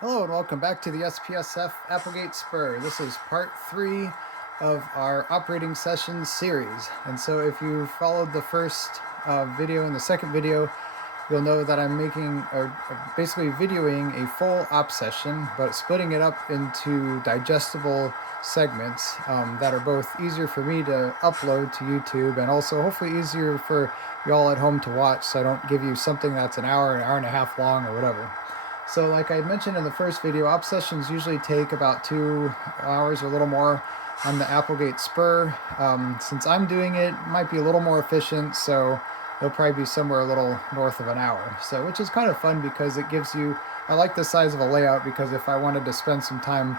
Hello and welcome back to the SPSF Applegate Spur. This is part 3 of our operating sessions series. And so if you followed the first video and the second video, you'll know that I'm basically videoing a full op session, but splitting it up into digestible segments that are both easier for me to upload to YouTube and also hopefully easier for y'all at home to watch, so I don't give you something that's an hour and a half long or whatever. So like I mentioned in the first video, op sessions usually take about 2 hours or a little more on the Applegate Spur. Since I'm doing it, might be a little more efficient, so it'll probably be somewhere a little north of an hour. So, which is kind of fun because it gives you, I like the size of a layout because if I wanted to spend some time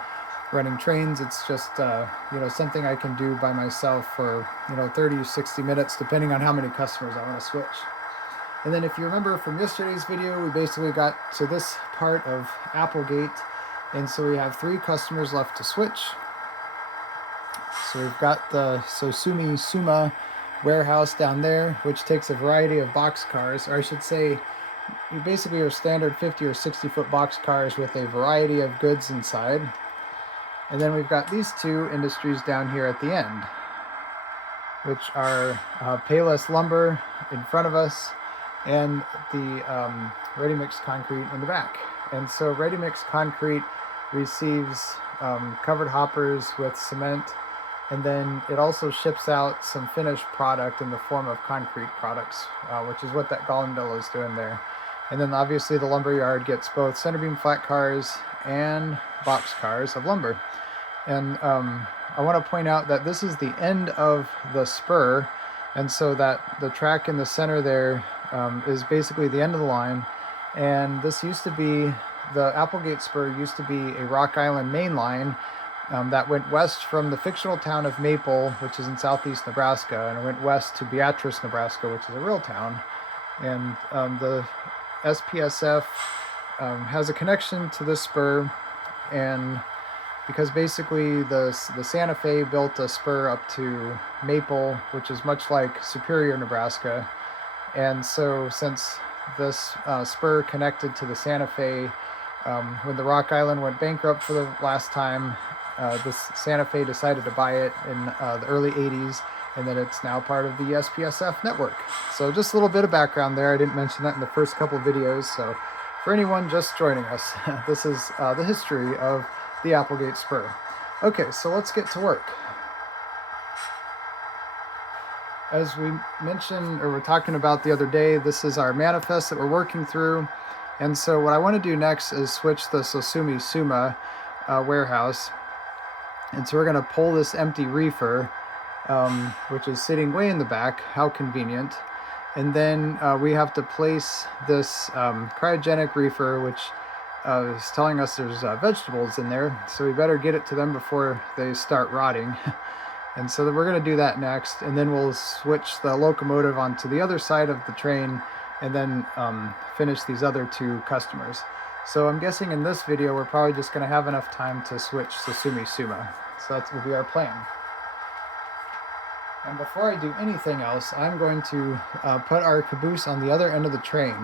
running trains, it's just, something I can do by myself for, 30 to 60 minutes, depending on how many customers I want to switch. And then if you remember from yesterday's video, we basically got to this part of Applegate, and so we have 3 customers left to switch. So we've got the Sosumi Suma warehouse down there, which takes a variety of box cars, or I should say, you basically are standard 50 or 60 foot box cars with a variety of goods inside. And then we've got these 2 industries down here at the end, which are Payless Lumber in front of us, and the ready-mix concrete in the back. And so ready-mix concrete receives covered hoppers with cement, and then it also ships out some finished product in the form of concrete products, which is what that Gollandel is doing there. And then obviously the lumber yard gets both center beam flat cars and box cars of lumber. And I want to point out that this is the end of the spur, and so that the track in the center there is basically the end of the line. And this used to be, the Applegate Spur used to be a Rock Island main line that went west from the fictional town of Maple, which is in southeast Nebraska, and it went west to Beatrice, Nebraska, which is a real town. And the SPSF has a connection to this spur, and because basically the Santa Fe built a spur up to Maple, which is much like Superior, Nebraska. And so since this spur connected to the Santa Fe, when the Rock Island went bankrupt for the last time, this Santa Fe decided to buy it in the early 80s, and then it's now part of the SPSF network. So just a little bit of background there. I didn't mention that in the first couple videos, so for anyone just joining us, this is the history of the Applegate Spur. Okay, so let's get to work. As we mentioned, or we're talking about the other day, this is our manifest that we're working through. And so what I want to do next is switch the Sosumi Suma warehouse. And so we're going to pull this empty reefer, which is sitting way in the back. How convenient. And then we have to place this cryogenic reefer, which is telling us there's vegetables in there. So we better get it to them before they start rotting. And so we're going to do that next, and then we'll switch the locomotive onto the other side of the train, and then finish these other 2 customers. So I'm guessing in this video we're probably just going to have enough time to switch Sosumi Suma. So that will be our plan. And before I do anything else, I'm going to put our caboose on the other end of the train,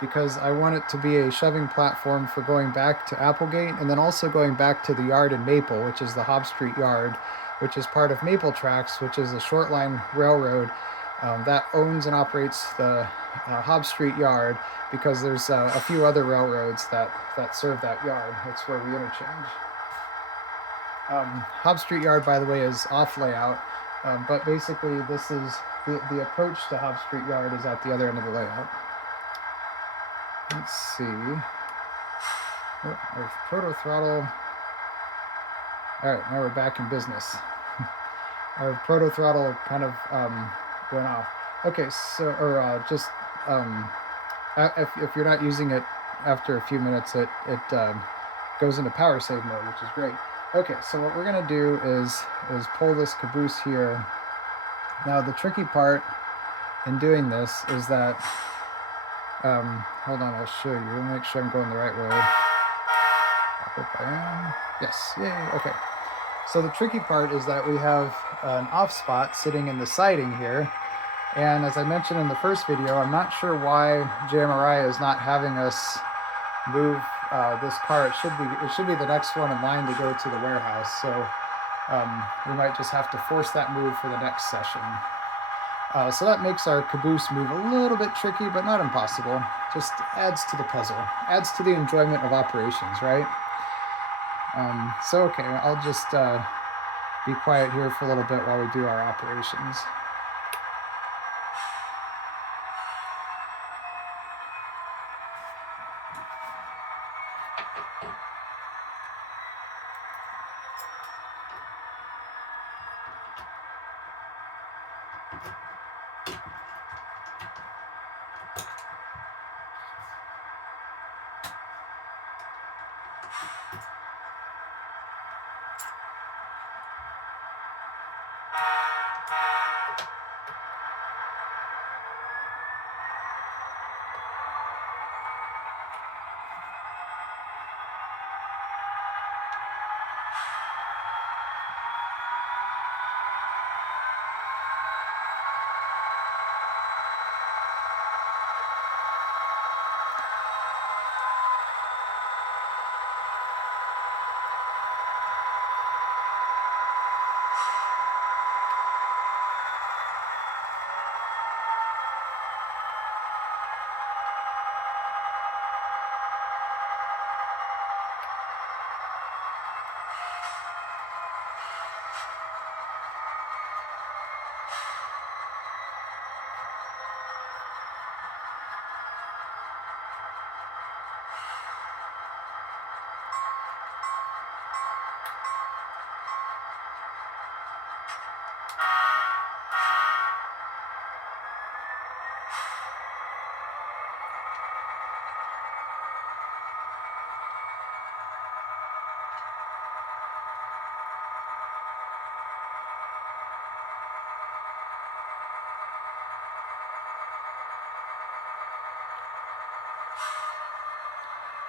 because I want it to be a shoving platform for going back to Applegate, and then also going back to the yard in Maple, which is the Hobb Street Yard, which is part of Maple Tracks, which is a short line railroad that owns and operates the Hobb Street Yard, because there's a few other railroads that serve that yard. That's where we interchange. Hobb Street Yard, by the way, is off layout, but basically this is the approach to Hobb Street Yard is at the other end of the layout. Let's see. Oh, our proto throttle. All right, now we're back in business. Our proto throttle kind of went off. Okay, so if you're not using it after a few minutes, it goes into power save mode, which is great. Okay, so what we're gonna do is pull this caboose here. Now the tricky part in doing this is that hold on, I'll show you. We'll make sure I'm going the right way. I hope I am. Yes, yay, okay. So the tricky part is that we have an off spot sitting in the siding here. And as I mentioned in the first video, I'm not sure why JMRI is not having us move this car, it should be the next one in line to go to the warehouse. So we might just have to force that move for the next session. So that makes our caboose move a little bit tricky, but not impossible. Just adds to the puzzle, adds to the enjoyment of operations, right? So okay, I'll just be quiet here for a little bit while we do our operations.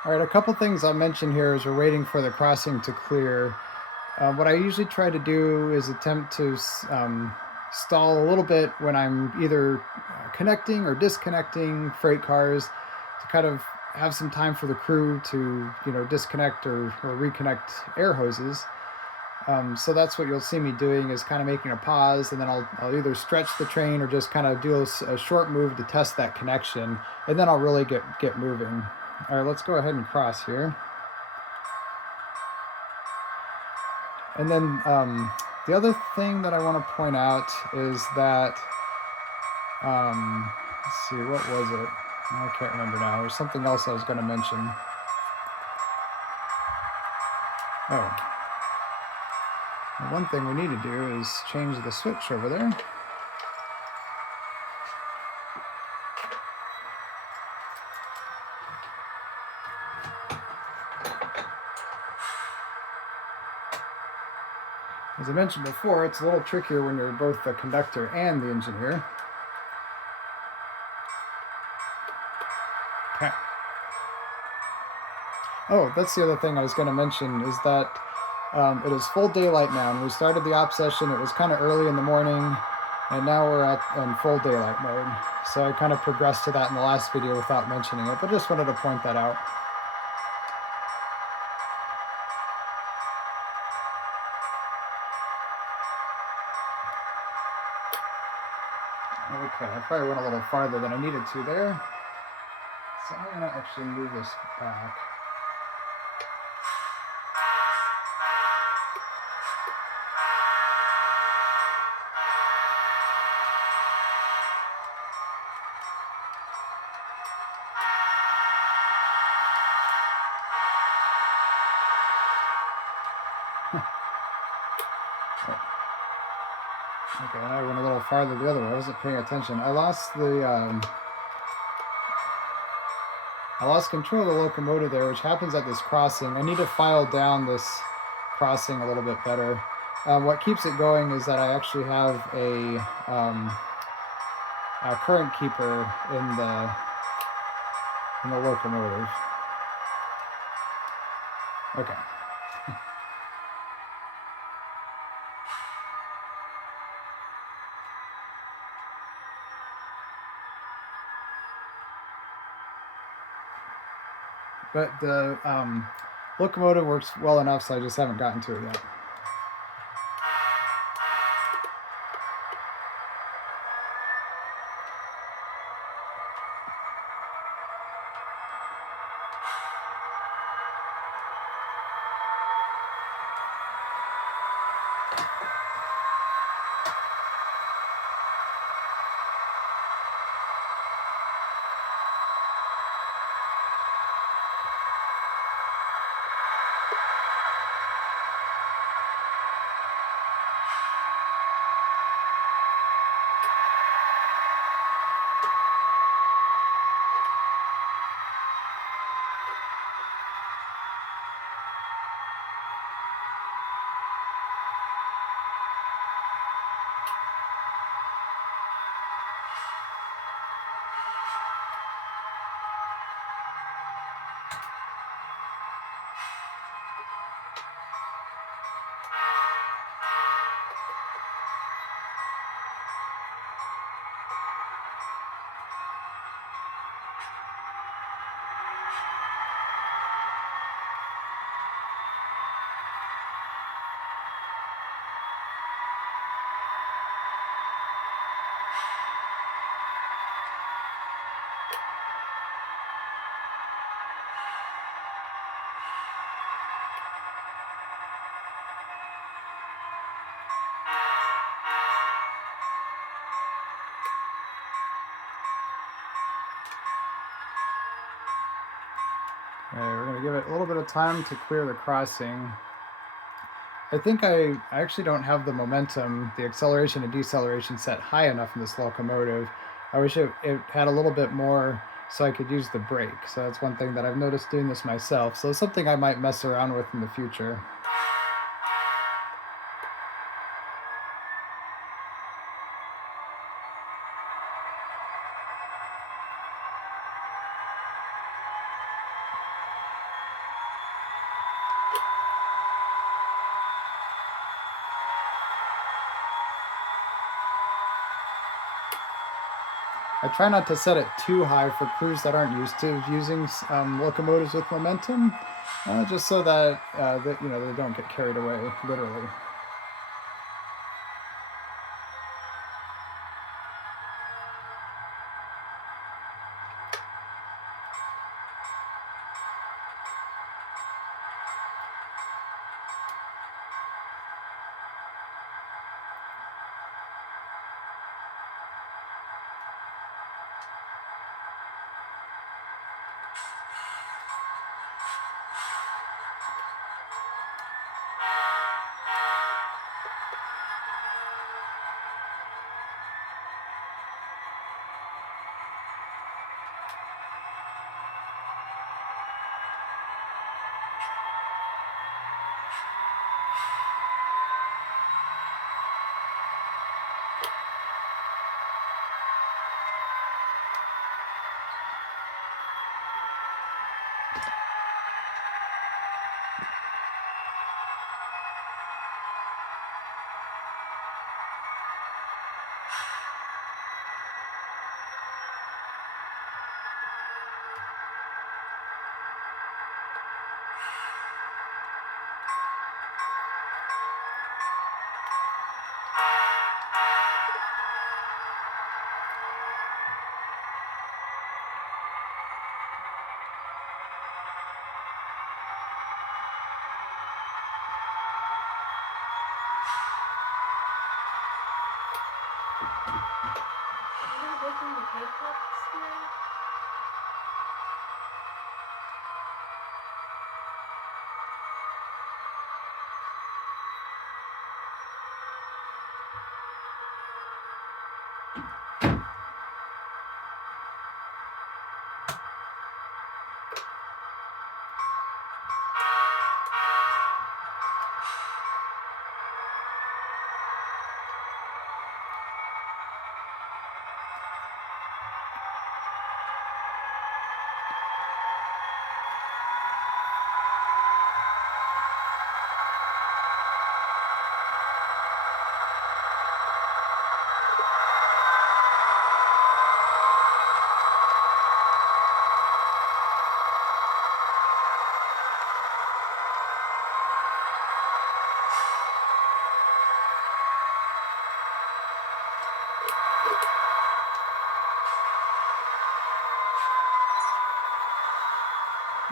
All right, a couple things I'll mention here as we're waiting for the crossing to clear. What I usually try to do is attempt to stall a little bit when I'm either connecting or disconnecting freight cars to kind of have some time for the crew to, disconnect or reconnect air hoses. So that's what you'll see me doing, is kind of making a pause, and then I'll either stretch the train or just kind of do a short move to test that connection, and then I'll really get moving. All right, let's go ahead and cross here. And then the other thing that I want to point out is that, let's see, what was it? I can't remember now. There's something else I was going to mention. Oh. Well, one thing we need to do is change the switch over there. As I mentioned before, it's a little trickier when you're both the conductor and the engineer. Okay. Oh, that's the other thing I was going to mention, is that it is full daylight now. And we started the op session, it was kind of early in the morning, and now we're in full daylight mode. So I kind of progressed to that in the last video without mentioning it, but just wanted to point that out. Okay, I probably went a little farther than I needed to there. So I'm going to actually move this back. Okay, I went a little farther the other way. I wasn't paying attention. I lost control of the locomotive there, which happens at this crossing. I need to file down this crossing a little bit better. What keeps it going is that I actually have a current keeper in the locomotive. Okay. but the locomotive works well enough, so I just haven't gotten to it yet. Alright, we're going to give it a little bit of time to clear the crossing. I think I actually don't have the momentum, the acceleration and deceleration set high enough in this locomotive. I wish it had a little bit more so I could use the brake. So that's one thing that I've noticed doing this myself. So it's something I might mess around with in the future. I try not to set it too high for crews that aren't used to using locomotives with momentum, just so that, they don't get carried away, literally.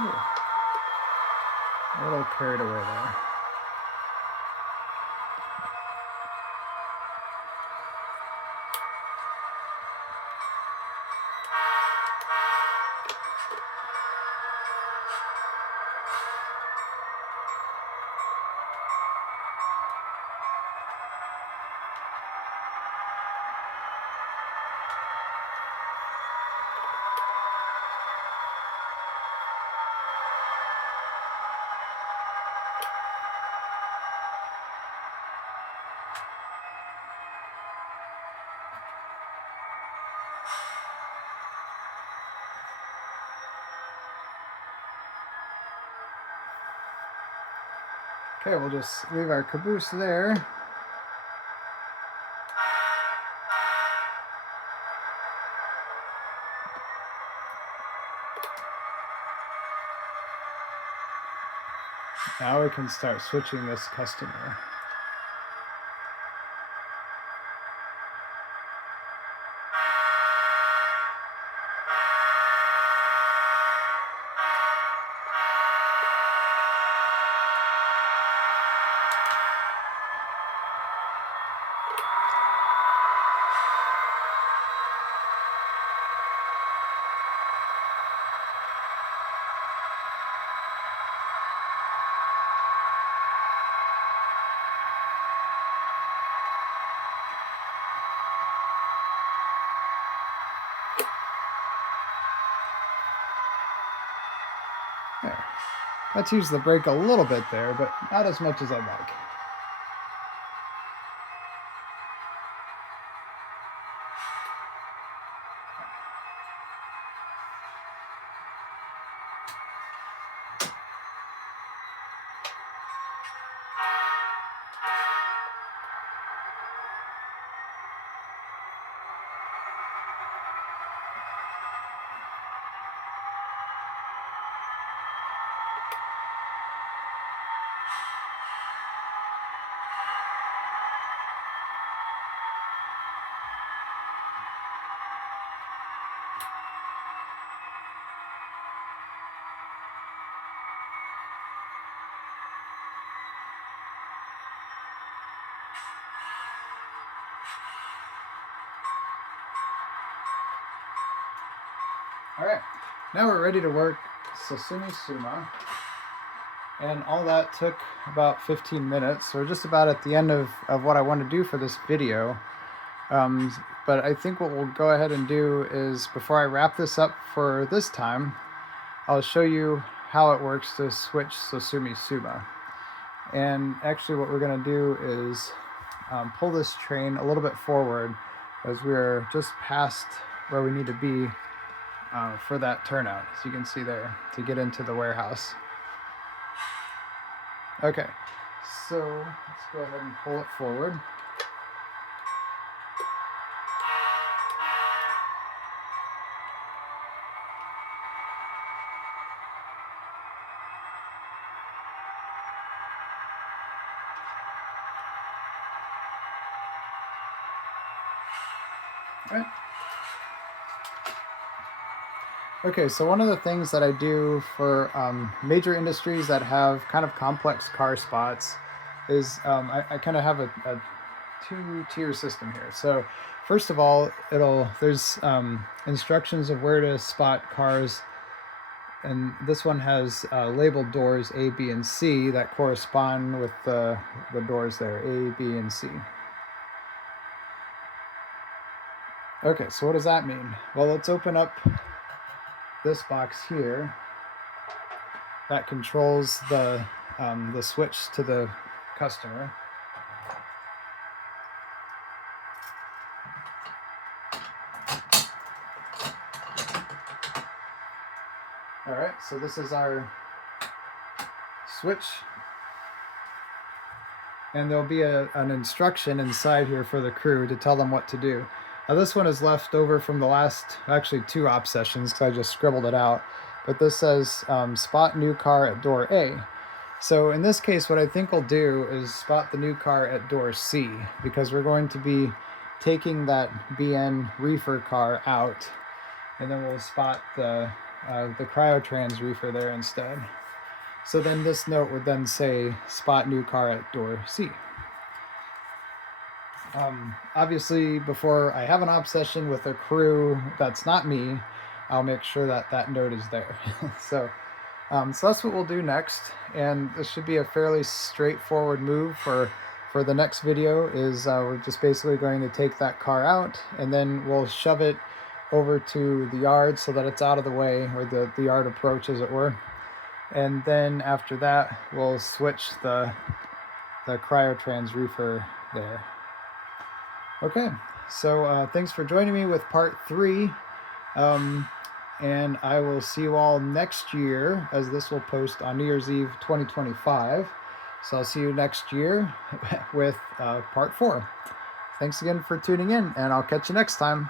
Ooh, a little carried away there. Okay, we'll just leave our caboose there. Now we can start switching this customer. There. Let's use the brake a little bit there, but not as much as I'd like. All right, now we're ready to work Sosumi Suma, and all that took about 15 minutes, so we're just about at the end of what I want to do for this video. But I think what we'll go ahead and do is, before I wrap this up for this time, I'll show you how it works to switch Sosumi Suma. And actually what we're going to do is pull this train a little bit forward, as we're just past where we need to be for that turnout, as you can see there, to get into the warehouse. Okay, so let's go ahead and pull it forward. All right. Okay, so one of the things that I do for major industries that have kind of complex car spots is I kind of have a two-tier system here. So first of all, there's instructions of where to spot cars, and this one has labeled doors A, B, and C that correspond with the doors there, A, B, and C. Okay, so what does that mean? Well, let's open up this box here that controls the switch to the customer. All right, so this is our switch, and there'll be an instruction inside here for the crew to tell them what to do. Now this one is left over from the last, actually 2 op sessions, because I just scribbled it out. But this says spot new car at door A. So in this case, what I think we'll do is spot the new car at door C, because we're going to be taking that BN reefer car out, and then we'll spot the the cryotrans reefer there instead. So then this note would then say spot new car at door C. Obviously, before I have an op session with a crew that's not me, I'll make sure that that note is there. So that's what we'll do next, and this should be a fairly straightforward move for the next video. Is we're just basically going to take that car out, and then we'll shove it over to the yard so that it's out of the way, or the yard approach, as it were. And then after that, we'll switch the cryotrans reefer there. Okay, so thanks for joining me with part 3. And I will see you all next year, as this will post on New Year's Eve 2025. So I'll see you next year with part 4. Thanks again for tuning in, and I'll catch you next time.